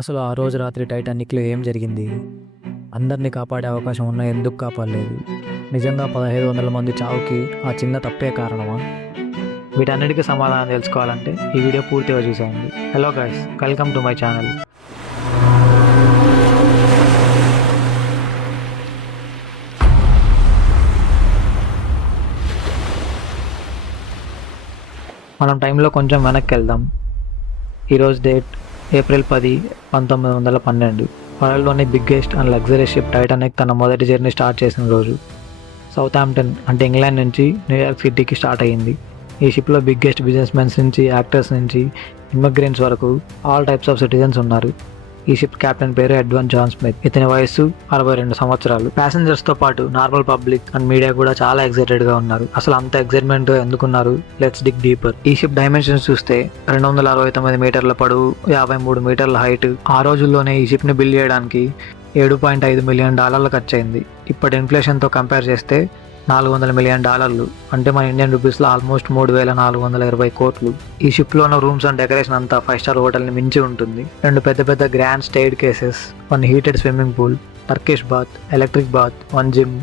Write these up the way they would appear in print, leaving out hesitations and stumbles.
అసలు ఆ రోజు రాత్రి టైటానిక్లో ఏం జరిగింది? అందరినీ కాపాడే అవకాశం ఉన్నా ఎందుకు కాపాడలేదు? నిజంగా 1500 మంది చావుకి ఆ చిన్న తప్పే కారణమా? వీటన్నిటికీ సమాధానం తెలుసుకోవాలంటే ఈ వీడియో పూర్తిగా చూసేయండి. Hello guys, welcome to my channel. మనం టైంలో కొంచెం వెనక్కి వెళ్దాం. ఈరోజు డేట్ ఏప్రిల్ 10, 1912. వరల్డ్లోని biggest and luxury ship Titanic తన మొదటి జర్నీ స్టార్ట్ చేసిన రోజు. సౌతాంప్టన్ అంటే ఇంగ్లాండ్ నుంచి న్యూయార్క్ సిటీకి స్టార్ట్ అయ్యింది. ఈ షిప్లో బిగ్గెస్ట్ బిజినెస్ మెన్స్ నుంచి యాక్టర్స్ నుంచి ఇమిగ్రెంట్స్ వరకు ఆల్ టైప్స్ ఆఫ్ సిటిజన్స్ ఉన్నారు. ఈ షిప్ కెప్టెన్ పేరు ఎడ్వన్ జాన్ స్మిత్. ఇతని వయస్సు 62 సంవత్సరాలు. ప్యాసింజర్స్తో పాటు నార్మల్ పబ్లిక్ అండ్ మీడియా కూడా చాలా ఎక్సైటెడ్గా ఉన్నారు. అసలు అంత ఎక్సైట్మెంట్ ఎందుకున్నారు? Let's dig deeper. ఈ షిప్ డైమెన్షన్స్ చూస్తే 269 మీటర్ల పొడవు, 53 మీటర్ల హైట్. ఆ రోజుల్లోనే ఈ షిప్ని బిల్డ్ చేయడానికి $7.5 మిలియన్ ఖర్చు అయింది. ఇప్పటి ఇన్ఫ్లేషన్తో కంపేర్ చేస్తే $400 మిలియన్, అంటే మన ఇండియన్ రూపీస్లో ఆల్మోస్ట్ 3,420 కోట్లు. ఈ షిప్లో ఉన్న రూమ్స్ అండ్ డెకరేషన్ అంతా 5 స్టార్ హోటల్ని మించి ఉంటుంది. 2 పెద్ద grand staircases, 1 heated swimming pool, Turkish bath, electric bath, 1 gym,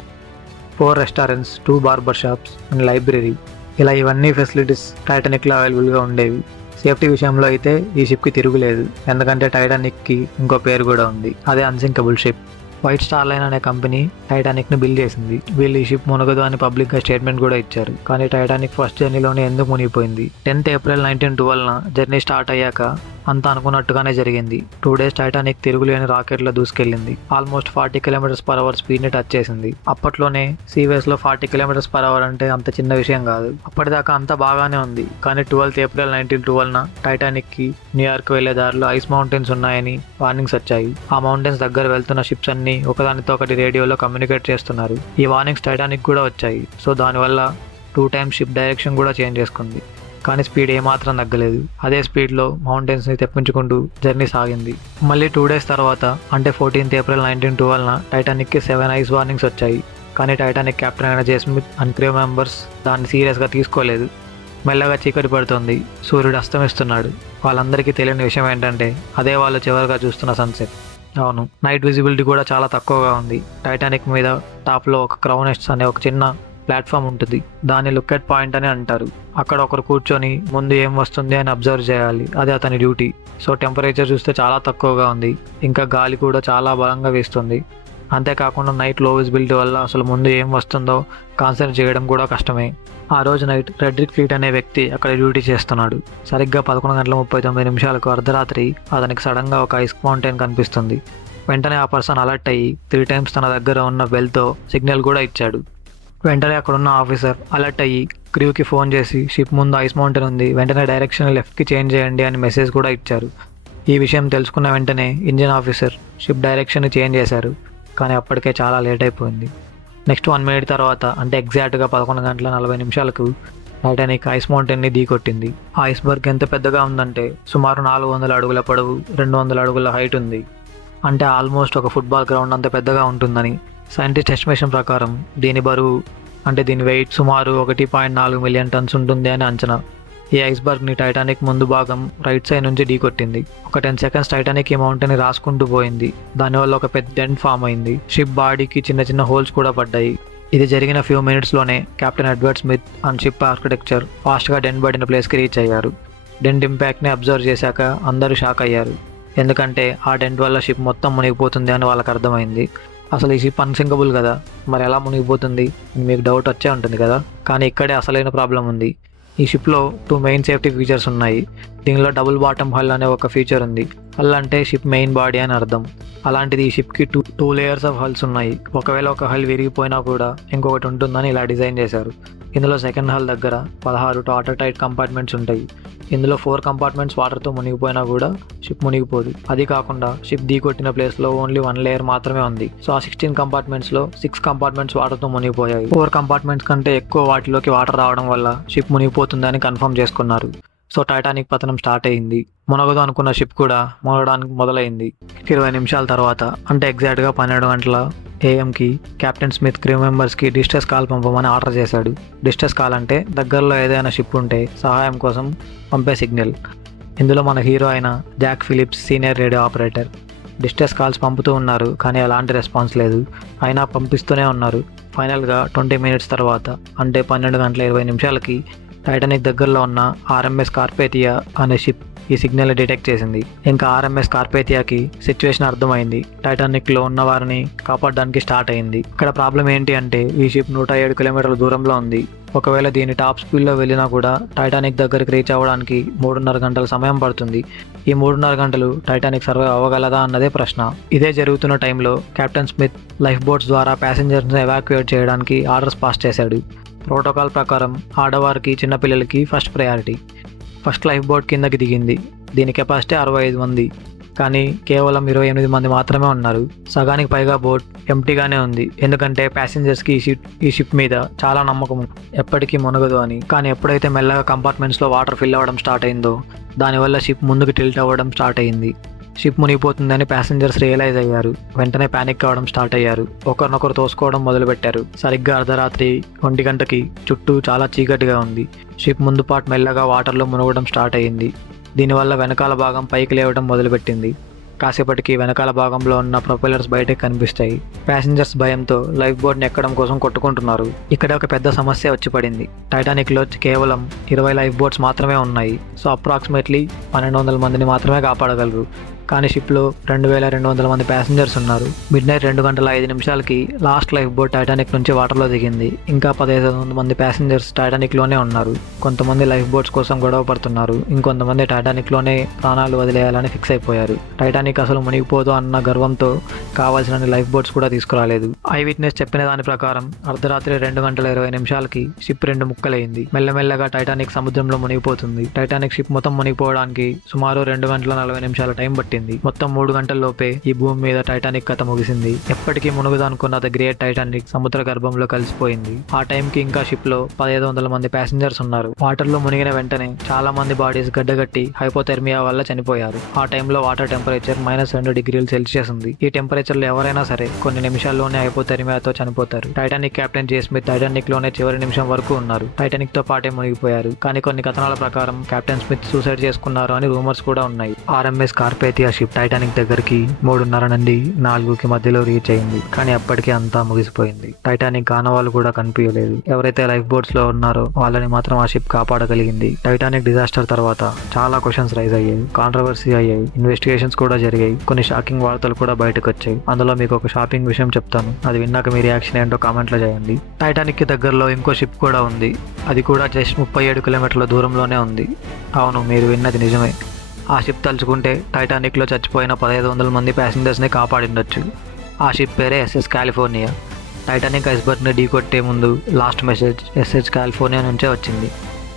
4 restaurants, 2 barber shops and library. ఇలా ఇవన్నీ ఫెసిలిటీస్ టైటానిక్లో అవైలబుల్గా ఉండేవి. సేఫ్టీ విషయంలో అయితే ఈ షిప్కి తిరుగులేదు, ఎందుకంటే టైటానిక్కి ఇంకో పేరు కూడా ఉంది, అదే unsinkable ship. White star line అనే కంపెనీ టైటానిక్ని బిల్డ్ చేసింది. వీళ్ళు ఈ షిప్ మునగదు అని పబ్లిక్గా స్టేట్మెంట్ కూడా ఇచ్చారు. కానీ టైటానిక్ ఫస్ట్ జర్నీలోనే ఎందుకు మునిగిపోయింది? 10th ఏప్రిల్ 1912 జర్నీ స్టార్ట్ అయ్యాక అంతా అనుకున్నట్టుగానే జరిగింది. 2 డేస్ టైటానిక్ తిరుగులేని రాకెట్లో దూసుకెళ్లింది. ఆల్మోస్ట్ 40 km/h స్పీడ్ని టచ్ చేసింది. అప్పట్లోనే సీవేస్లో 40 km/h అంటే అంత చిన్న విషయం కాదు. అప్పటిదాకా అంతా బాగానే ఉంది. కానీ 12th ఏప్రిల్ 1912 టైటానిక్కి న్యూయార్క్ వెళ్లే దారిలో ఐస్ మౌంటైన్స్ ఉన్నాయని వార్నింగ్స్ వచ్చాయి. ఆ మౌంటైన్స్ దగ్గర వెళ్తున్న షిప్స్ అన్ని ఒకదానితో ఒకటి రేడియోలో కమ్యూనికేట్ చేస్తున్నారు. ఈ వార్నింగ్స్ టైటానిక్ కూడా వచ్చాయి. సో దానివల్ల 2 times షిప్ డైరెక్షన్ కూడా చేంజ్ చేసుకుంది. కానీ స్పీడ్ ఏమాత్రం తగ్గలేదు. అదే స్పీడ్లో మౌంటైన్స్ని తెప్పించుకుంటూ జర్నీ సాగింది. మళ్ళీ 2 days తర్వాత అంటే 14th ఏప్రిల్ 1912 టైటానిక్కి 7 ఐస్ వార్నింగ్స్ వచ్చాయి. కానీ టైటానిక్ కెప్టెన్ అయిన జే స్మిత్ అండ్ క్రూ మెంబర్స్ దాన్ని సీరియస్గా తీసుకోలేదు. మెల్లగా చీకటి పడుతుంది, సూర్యుడు అస్తమిస్తున్నాడు. వాళ్ళందరికీ తెలియని విషయం ఏంటంటే అదే వాళ్ళు చివరిగా చూస్తున్న సన్సెట్. అవును, నైట్ విజిబిలిటీ కూడా చాలా తక్కువగా ఉంది. టైటానిక్ మీద టాప్లో ఒక క్రౌనెస్ట్స్ అనే ఒక చిన్న ప్లాట్ఫామ్ ఉంటుంది. దాన్ని లుక్కెట్ పాయింట్ అని అంటారు. అక్కడ ఒకరు కూర్చొని ముందు ఏం వస్తుంది అని అబ్జర్వ్ చేయాలి, అదే అతని డ్యూటీ. సో టెంపరేచర్ చూస్తే చాలా తక్కువగా ఉంది, ఇంకా గాలి కూడా చాలా బలంగా వీస్తుంది. అంతేకాకుండా నైట్ లో విజిబిలిటీ వల్ల అసలు ముందు ఏం వస్తుందో కాన్సన్ట్రేట్ చేయడం కూడా కష్టమే. ఆ రోజు నైట్ ఫ్రెడరిక్ ఫ్లీట్ అనే వ్యక్తి అక్కడ డ్యూటీ చేస్తున్నాడు. సరిగ్గా 11:39 అర్ధరాత్రి అతనికి సడన్గా ఒక ఐస్ మౌంటైన్ కనిపిస్తుంది. వెంటనే ఆ పర్సన్ అలర్ట్ అయ్యి 3 times తన దగ్గర ఉన్న బెల్తో సిగ్నల్ కూడా ఇచ్చాడు. వెంటనే అక్కడున్న ఆఫీసర్ అలర్ట్ అయ్యి క్రూకి ఫోన్ చేసి షిప్ ముందు ఐస్ మౌంటైన్ ఉంది, వెంటనే డైరెక్షన్ లెఫ్ట్కి చేంజ్ చేయండి అని మెసేజ్ కూడా ఇచ్చారు. ఈ విషయం తెలుసుకున్న వెంటనే engine officer ship direction change చేశారు. కానీ అప్పటికే చాలా లేట్ అయిపోయింది. నెక్స్ట్ 1 minute తర్వాత అంటే ఎగ్జాక్ట్గా 11:40 టైటానిక్ ఐస్ మౌంటైన్ని ఢీకొట్టింది. ఆ ఐస్బర్గ్ ఎంత పెద్దగా ఉందంటే సుమారు 400 అడుగుల పొడవు, 200 అడుగుల హైట్ ఉంది. అంటే ఆల్మోస్ట్ ఒక ఫుట్బాల్ గ్రౌండ్ అంత పెద్దగా ఉంటుందని సైంటిస్ట్ ఎస్టిమేషన్ ప్రకారం దీని బరువు అంటే దీని వెయిట్ సుమారు 1.4 మిలియన్ టన్స్ ఉంటుంది అని అంచనా. ఈ ఐస్బర్గ్ని టైటానిక్ ముందు భాగం రైట్ సైడ్ నుంచి ఢీకొట్టింది. ఒక 10 seconds టైటానిక్ ఈ మౌంటైన్ రాసుకుంటూ పోయింది. దానివల్ల ఒక పెద్ద డెంట్ ఫామ్ అయింది. షిప్ బాడీకి చిన్న హోల్స్ కూడా పడ్డాయి. ఇది జరిగిన ఫ్యూ మినిట్స్లోనే captain Edward Smith and ship architecture ఫాస్ట్గా డెంట్ పడిన ప్లేస్కి రీచ్ అయ్యారు. డెంట్ ఇంపాక్ట్ని అబ్జర్వ్ చేశాక అందరూ షాక్ అయ్యారు, ఎందుకంటే ఆ డెంట్ వల్ల షిప్ మొత్తం మునిగిపోతుంది అని వాళ్ళకి అర్థమైంది. అసలు ఈ షిప్ అన్సింకబుల్ కదా, మరి ఎలా మునిగిపోతుంది మీకు డౌట్ వచ్చే ఉంటుంది కదా. కానీ ఇక్కడే అసలైన ప్రాబ్లం ఉంది. ఈ షిప్లో 2 మెయిన్ సేఫ్టీ ఫీచర్స్ ఉన్నాయి. దీనిలో డబుల్ బాటమ్ హల్ అనే ఒక ఫీచర్ ఉంది. హల్ అంటే షిప్ మెయిన్ బాడీ అని అర్థం. అలాంటిది ఈ షిప్కి 2 layers ఆఫ్ హల్స్ ఉన్నాయి. ఒకవేళ ఒక హల్ విరిగిపోయినా కూడా ఇంకొకటి ఉంటుందని ఇలా డిజైన్ చేశారు. ఇందులో సెకండ్ హల్ దగ్గర 16 వాటర్ టైట్ కంపార్ట్మెంట్స్ ఉంటాయి. ఇందులో 4 కంపార్ట్మెంట్స్ వాటర్తో మునిగిపోయినా కూడా షిప్ మునిగిపోదు. అది కాకుండా షిప్ ఢీకొట్టిన ప్లేస్లో ఓన్లీ 1 layer మాత్రమే ఉంది. సో ఆ 16 కంపార్ట్మెంట్స్లో 6 కంపార్ట్మెంట్స్ వాటర్తో మునిగిపోయాయి. 4 కంపార్ట్మెంట్స్ కంటే ఎక్కువ వాటిలోకి వాటర్ రావడం వల్ల షిప్ మునిగిపోతుందని కన్ఫర్మ్ చేసుకున్నారు. సో టైటానిక్ పతనం స్టార్ట్ అయింది. మునగదు అనుకున్న షిప్ కూడా మునగడానికి మొదలైంది. 20 నిమిషాల తర్వాత అంటే ఎగ్జాక్ట్గా 12 AM కెప్టెన్ స్మిత్ క్రూ మెంబర్స్కి డిస్ట్రెస్ కాల్ పంపమని ఆర్డర్ చేశాడు. డిస్ట్రెస్ కాల్ అంటే దగ్గరలో ఏదైనా షిప్ ఉంటే సహాయం కోసం పంపే సిగ్నల్. ఇందులో మన హీరో అయిన Jack Phillips senior radio operator. Distress calls పంపుతూ ఉన్నారు, కానీ ఎలాంటి రెస్పాన్స్ లేదు. అయినా పంపిస్తూనే ఉన్నారు. ఫైనల్గా 20 మినిట్స్ తర్వాత, అంటే 12 గంటల 20 నిమిషాలకి టైటానిక్ దగ్గరలో ఉన్న ఆర్ఎంఎస్ కార్పేథియా అనే షిప్ ఈ సిగ్నల్ డిటెక్ట్ చేసింది. ఇంకా ఆర్ఎంఎస్ కార్పేథియాకి సిచ్యువేషన్ అర్థమైంది. టైటానిక్లో ఉన్న వారిని కాపాడడానికి స్టార్ట్ అయింది. ఇక్కడ ప్రాబ్లం ఏంటి అంటే ఈ షిప్ 107 కిలోమీటర్ల దూరంలో ఉంది. ఒకవేళ దీని టాప్ స్పీడ్లో వెళ్ళినా కూడా టైటానిక్ దగ్గరికి రీచ్ అవ్వడానికి 3.5 గంటల సమయం పడుతుంది. ఈ 3.5 గంటలు టైటానిక్ సర్వైవ్ అవ్వగలదా అన్నదే ప్రశ్న. ఇదే జరుగుతున్న టైంలో కెప్టెన్ స్మిత్ లైఫ్ బోట్స్ ద్వారా ప్యాసింజర్స్ని ఎవాక్యుయేట్ చేయడానికి ఆర్డర్స్ పాస్ చేశాడు. ప్రోటోకాల్ ప్రకారం ఆడవారికి, చిన్నపిల్లలకి first priority. First life boat కిందకి దిగింది. దీని కెపాసిటీ 65 మంది, కానీ కేవలం 28 మంది మాత్రమే ఉన్నారు. సగానికి పైగా బోట్ ఎంప్టీగానే ఉంది. ఎందుకంటే ప్యాసింజర్స్కి ఈ షిప్ మీద చాలా నమ్మకం ఎప్పటికీ మునగదు అని. కానీ ఎప్పుడైతే మెల్లగా కంపార్ట్మెంట్స్లో వాటర్ ఫిల్ అవ్వడం స్టార్ట్ అయిందో దానివల్ల షిప్ ముందుకు టిల్ట్ అవ్వడం స్టార్ట్ అయింది. షిప్ మునిగిపోతుందని ప్యాసింజర్స్ రియలైజ్ అయ్యారు. వెంటనే ప్యానిక్ కావడం స్టార్ట్ అయ్యారు. ఒకరినొకరు తోసుకోవడం మొదలుపెట్టారు. సరిగ్గా అర్ధరాత్రి 1 గంటకి చుట్టూ చాలా చీకటిగా ఉంది. షిప్ ముందు పార్ట్ మెల్లగా వాటర్లో మునగడం స్టార్ట్ అయ్యింది. దీనివల్ల వెనకాల భాగం పైకి లేవడం మొదలుపెట్టింది. కాసేపటికి వెనకాల భాగంలో ఉన్న ప్రొపెల్లర్స్ బయటకు కనిపిస్తాయి. ప్యాసింజర్స్ భయంతో లైఫ్ బోట్ని ఎక్కడం కోసం కొట్టుకుంటున్నారు. ఇక్కడ ఒక పెద్ద సమస్య వచ్చి పడింది. టైటానిక్లో కేవలం 20 లైఫ్ బోట్స్ మాత్రమే ఉన్నాయి. సో అప్రాక్సిమేట్లీ 1200 మందిని మాత్రమే కాపాడగలరు. కానీ షిప్లో 2200 మంది ప్యాసింజర్స్ ఉన్నారు. మిడ్నైట్ 2 గంటల 5 నిమిషాలకి లాస్ట్ లైఫ్ బోట్ టైటానిక్ నుంచి వాటర్లో దిగింది. ఇంకా 1500 మంది ప్యాసింజర్స్ టైటానిక్లోనే ఉన్నారు. కొంతమంది లైఫ్ బోట్స్ కోసం గొడవ పడుతున్నారు. ఇంకొంతమంది టైటానిక్లోనే ప్రాణాలు వదిలేయాలని ఫిక్స్ అయిపోయారు. టైటానిక్ అసలు మునిగిపోదు అన్న గర్వంతో కావాల్సిన లైఫ్ బోట్స్ కూడా తీసుకురాలేదు. ఐ విట్నెస్ చెప్పిన దాని ప్రకారం అర్ధరాత్రి 2 గంటల 20 నిమిషాలకి షిప్ 2 ముక్కలైంది. మెల్లమెల్లగా టైటానిక్ సముద్రంలో మునిగిపోతుంది. టైటానిక్ షిప్ మొత్తం మునిగిపోవడానికి సుమారు 2 గంటల 40 నిమిషాల టైం పట్టింది. మొత్తం 3 గంటల్లోపే ఈ భూమి మీద టైటానిక్ కథ ముగిసింది. ఎప్పటికీ మునుగుదనుకున్న ద గ్రేట్ టైటానిక్ సముద్ర గర్భంలో కలిసిపోయింది. ఆ టైంకి ఇంకా షిప్ లో 1500 మంది ప్యాసింజర్స్ ఉన్నారు. వాటర్ లో మునిగిన వెంటనే చాలా మంది బాడీస్ గడ్డగట్టి హైపోథెర్మియా వల్ల చనిపోయారు. ఆ టైంలో వాటర్ టెంపరేచర్ -2 ఉంది. ఈ టెంపరేచర్ లో ఎవరైనా సరే కొన్ని నిమిషాల్లోనే హైపోథెర్మియాతో చనిపోతారు. టైటానిక్ కెప్టెన్ జే స్మిత్ టైటానిక్ లోనే చివరి నిమిషం వరకు ఉన్నారు. టైటానిక్ తో పాటే మునిగిపోయారు. కానీ కొన్ని కథనాల ప్రకారం కెప్టెన్ స్మిత్ సూసైడ్ చేసుకున్నారు అని రూమర్స్ కూడా ఉన్నాయి. ఆర్ఎంఎస్ కార్పేథియా షిప్ టైటానిక్ దగ్గరికి 3:30 నుండి 4కి మధ్యలో రీచ్ అయింది. కానీ అప్పటికే అంతా ముగిసిపోయింది. టైటానిక్ ఆనవాళ్ళు కూడా కనిపించలేదు. ఎవరైతే లైఫ్ బోట్స్ లో ఉన్నారో వాళ్ళని మాత్రం ఆ షిప్ కాపాడగలిగింది. టైటానిక్ డిజాస్టర్ తర్వాత చాలా క్వశ్చన్స్ రైజ్ అయ్యాయి, కాంట్రవర్సీ అయ్యాయి, ఇన్వెస్టిగేషన్స్ కూడా జరిగాయి, కొన్ని షాకింగ్ వార్తలు కూడా బయటకు వచ్చాయి. అందులో మీకు ఒక షాకింగ్ విషయం చెప్తాను. అది విన్నాక మీ రియాక్షన్ ఏంటో కామెంట్లో చేయండి. టైటానిక్ కి దగ్గరలో ఇంకో షిప్ కూడా ఉంది. అది కూడా జస్ట్ 37 కిలోమీటర్ల దూరంలోనే ఉంది. అవును, మీరు విన్నది నిజమే. ఆ షిప్ తలుచుకుంటే టైటానిక్లో చచ్చిపోయిన 1500 మంది ప్యాసింజర్స్ని కాపాడిండొచ్చు. ఆ షిప్ పేరే ఎస్ఎస్ కాలిఫోర్నియా. టైటానిక్ ఐస్బర్గ్ని ఢీకొట్టే ముందు లాస్ట్ మెసేజ్ ఎస్ఎస్ కాలిఫోర్నియా నుంచే వచ్చింది.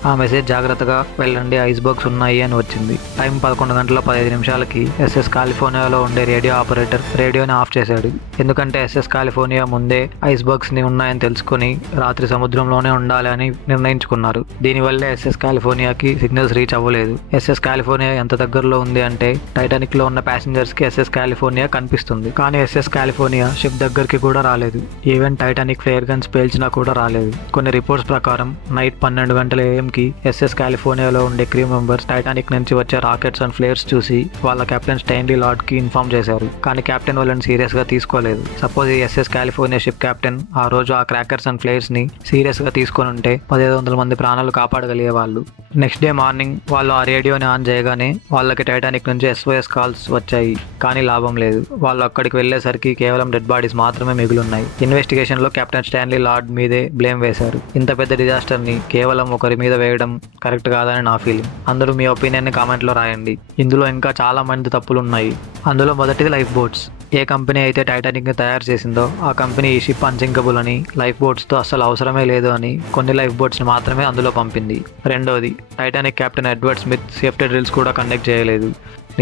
ఆ మెసేజ్ జాగ్రత్తగా వెళ్ళండి, ఐస్బర్గ్స్ ఉన్నాయి అని వచ్చింది. టైం 11 గంటల 15 నిమిషాలకి ఎస్ఎస్ కాలిఫోర్నియాలో ఉండే రేడియో ఆపరేటర్ రేడియోని ఆఫ్ చేశాడు. ఎందుకంటే ఎస్ఎస్ కాలిఫోర్నియా ముందే ఐస్బర్గ్స్ని ఉన్నాయని తెలుసుకుని రాత్రి సముద్రంలోనే ఉండాలి అని నిర్ణయించుకున్నారు. దీనివల్లే ఎస్ఎస్ కాలిఫోర్నియాకి సిగ్నల్స్ రీచ్ అవ్వలేదు. ఎస్ఎస్ కాలిఫోర్నియా ఎంత దగ్గరలో ఉంది అంటే టైటానిక్లో ఉన్న ప్యాసింజర్స్కి ఎస్ఎస్ కాలిఫోర్నియా కనిపిస్తుంది. కానీ ఎస్ఎస్ కాలిఫోర్నియా షిప్ దగ్గరికి కూడా రాలేదు. ఈవెన్ టైటానిక్ ఫ్లేర్ గన్స్ పేల్చినా కూడా రాలేదు. కొన్ని రిపోర్ట్స్ ప్రకారం నైట్ 12 గంటల AM కి ఎస్ఎస్ కాలిఫోర్నియాలో ఉండే క్రూ మెంబర్స్ టైటానిక్ నుంచి వచ్చే రాకెట్స్ అండ్ ఫ్లేర్స్ చూసి వాళ్ళ కెప్టెన్ స్టైన్లీ లార్డ్ కి ఇన్ఫార్మ్ చేశారు. కానీ కెప్టెన్ వాళ్ళని సీరియస్ గా తీసుకోలేదు. సపోజ్ ఈ ఎస్ఎస్ కాలిఫోర్నియా షిప్ కెప్టెన్ ఆ రోజు ఆ క్రాకర్స్ అండ్ ఫ్లేర్స్ ని సీరియస్ గా తీసుకొని ఉంటే 1500 మంది ప్రాణాలు కాపాడగలిగే వాళ్ళు. నెక్స్ట్ డే మార్నింగ్ వాళ్ళు ఆ రేడియోని ఆన్ చేయగానే వాళ్ళకి టైటానిక్ నుంచి SOS కాల్స్ వచ్చాయి. కానీ లాభం లేదు. వాళ్ళు అక్కడికి వెళ్లేసరికి కేవలం డెడ్ బాడీస్ మాత్రమే మిగులున్నాయి. ఇన్వెస్టిగేషన్ లో కెప్టెన్ స్టాన్లీ లార్డ్ మీదే బ్లేమ్ వేశారు. ఇంత పెద్ద డిజాస్టర్ ని కేవలం ఒకరి మీద వేయడం కరెక్ట్ కాదని నా ఫీలింగ్. అందరూ మీ ఒపీనియన్ని కామెంట్లో రాయండి. ఇందులో ఇంకా చాలా మంది తప్పులు ఉన్నాయి. అందులో మొదటిది లైఫ్ బోట్స్. ఏ కంపెనీ అయితే టైటానిక్ని తయారు చేసిందో ఆ కంపెనీ ఈ షిప్ అన్సింకబుల్ అని, లైఫ్ బోట్స్తో అస్సలు అవసరమే లేదు అని కొన్ని లైఫ్ బోట్స్ని మాత్రమే అందులో పంపింది. రెండోది, Titanic captain Edward Smith safety drills కూడా కండక్ట్ చేయలేదు.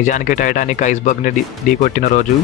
నిజానికి టైటానిక్ ఐస్బర్గ్ని ఢీకొట్టిన రోజు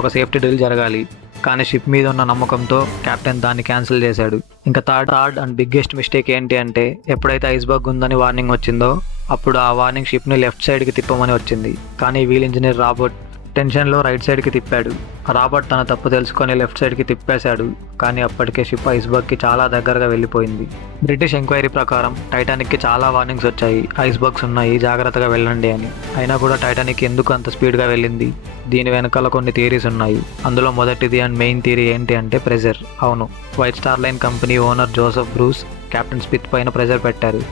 ఒక సేఫ్టీ డ్రిల్ జరగాలి. కానీ షిప్ మీద ఉన్న నమ్మకంతో కెప్టెన్ దాన్ని క్యాన్సిల్ చేశాడు. ఇంకా థర్డ్ అండ్ బిగ్గెస్ట్ మిస్టేక్ ఏంటి అంటే ఎప్పుడైతే ఐస్బర్గ్ ఉందని వార్నింగ్ వచ్చిందో అప్పుడు ఆ వార్నింగ్ షిప్ని లెఫ్ట్ సైడ్కి తిప్పమని వచ్చింది. కానీ వీల్ ఇంజనీర్ రాబర్ట్ టెన్షన్లో రైట్ సైడ్కి తిప్పాడు. రాబర్ట్ తన తప్పు తెలుసుకొని లెఫ్ట్ సైడ్కి తిప్పేశాడు. కానీ అప్పటికే షిప్ ఐస్బర్గ్కి చాలా దగ్గరగా వెళ్ళిపోయింది. బ్రిటిష్ ఎంక్వైరీ ప్రకారం టైటానిక్కి చాలా వార్నింగ్స్ వచ్చాయి, ఐస్బర్గ్స్ ఉన్నాయి, జాగ్రత్తగా వెళ్ళండి అని. అయినా కూడా టైటానిక్ ఎందుకు అంత స్పీడ్గా వెళ్ళింది? దీని వెనకాల కొన్ని థియరీస్ ఉన్నాయి. అందులో మొదటిది అండ్ మెయిన్ థియరీ ఏంటి అంటే ప్రెజర్. అవును, white star line company owner Joseph Bruce captain Smith పైన ప్రెజర్ పెట్టారు.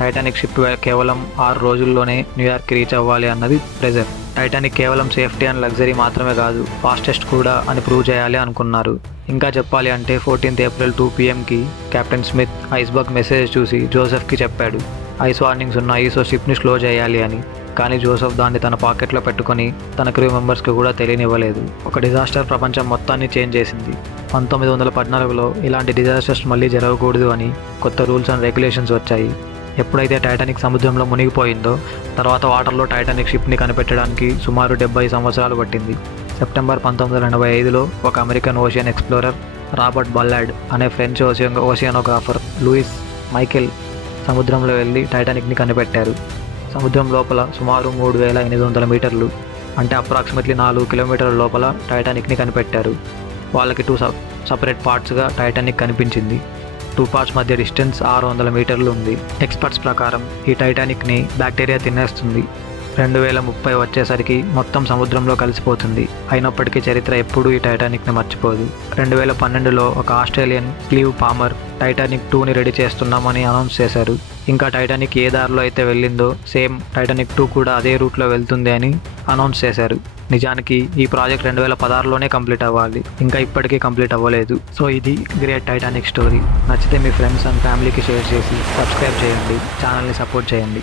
టైటానిక్ షిప్ కేవలం 6 రోజుల్లోనే న్యూయార్క్ రీచ్ అవ్వాలి అన్నది ప్రెజర్. టైటానిక్ కేవలం సేఫ్టీ అండ్ లగ్జరీ మాత్రమే కాదు, ఫాస్టెస్ట్ కూడా అని ప్రూవ్ చేయాలి అనుకున్నారు. ఇంకా చెప్పాలి అంటే 14th April 2 PMకి కెప్టెన్ స్మిత్ ఐస్బర్గ్ మెసేజ్ చూసి జోసెఫ్కి చెప్పాడు, ఐస్ వార్నింగ్స్ ఉన్నాయి, సో షిప్ని స్లో చేయాలి అని. కానీ జోసెఫ్ దాన్ని తన పాకెట్లో పెట్టుకొని తన క్రూ మెంబర్స్కి కూడా తెలియనివ్వలేదు. ఒక డిజాస్టర్ ప్రపంచం మొత్తాన్ని చేంజ్ చేసింది. 1914లో ఇలాంటి డిజాస్టర్స్ మళ్ళీ జరగకూడదు అని కొత్త రూల్స్ అండ్ రెగ్యులేషన్స్ వచ్చాయి. ఎప్పుడైతే టైటానిక్ సముద్రంలో మునిగిపోయిందో తర్వాత వాటర్లో టైటానిక్ షిప్ని కనిపెట్టడానికి సుమారు 70 సంవత్సరాలు పట్టింది. సెప్టెంబర్ 1985లో ఒక American ocean explorer Robert ballad అనే ఫ్రెంచ్ ఓషియనోగ్రాఫర్ లూయిస్ మైకెల్ సముద్రంలో వెళ్ళి టైటానిక్ని కనిపెట్టారు. సముద్రం లోపల సుమారు 3800 మీటర్లు అంటే అప్రాక్సిమేట్లీ 4 కిలోమీటర్ల లోపల టైటానిక్ని కనిపెట్టారు. వాళ్ళకి 2 సపరేట్ పార్ట్స్గా టైటానిక్ కనిపించింది. 2 పార్ట్స్ మధ్య డిస్టెన్స్ 600 మీటర్లు ఉంది. ఎక్స్పర్ట్స్ ప్రకారం ఈ టైటానిక్ని బ్యాక్టీరియా తినేస్తుంది. 2030 వచ్చేసరికి మొత్తం సముద్రంలో కలిసిపోతుంది. అయినప్పటికీ చరిత్ర ఎప్పుడూ ఈ టైటానిక్ని మర్చిపోదు. 2012లో ఒక ఆస్ట్రేలియన్ క్లీవ్ పామర్ టైటానిక్ 2ని రెడీ చేస్తున్నామని అనౌన్స్ చేశారు. ఇంకా టైటానిక్ ఏ దారిలో అయితే వెళ్ళిందో సేమ్ టైటానిక్ 2 కూడా అదే రూట్లో వెళ్తుంది అని అనౌన్స్ చేశారు. నిజానికి ఈ ప్రాజెక్ట్ 2016లోనే కంప్లీట్ అవ్వాలి, ఇంకా ఇప్పటికీ కంప్లీట్ అవ్వలేదు. సో ఇది గ్రేట్ టైటానిక్ స్టోరీ. నచ్చితే మీ ఫ్రెండ్స్ అండ్ ఫ్యామిలీకి షేర్ చేసి సబ్స్క్రైబ్ చేయండి, ఛానల్ని సపోర్ట్ చేయండి.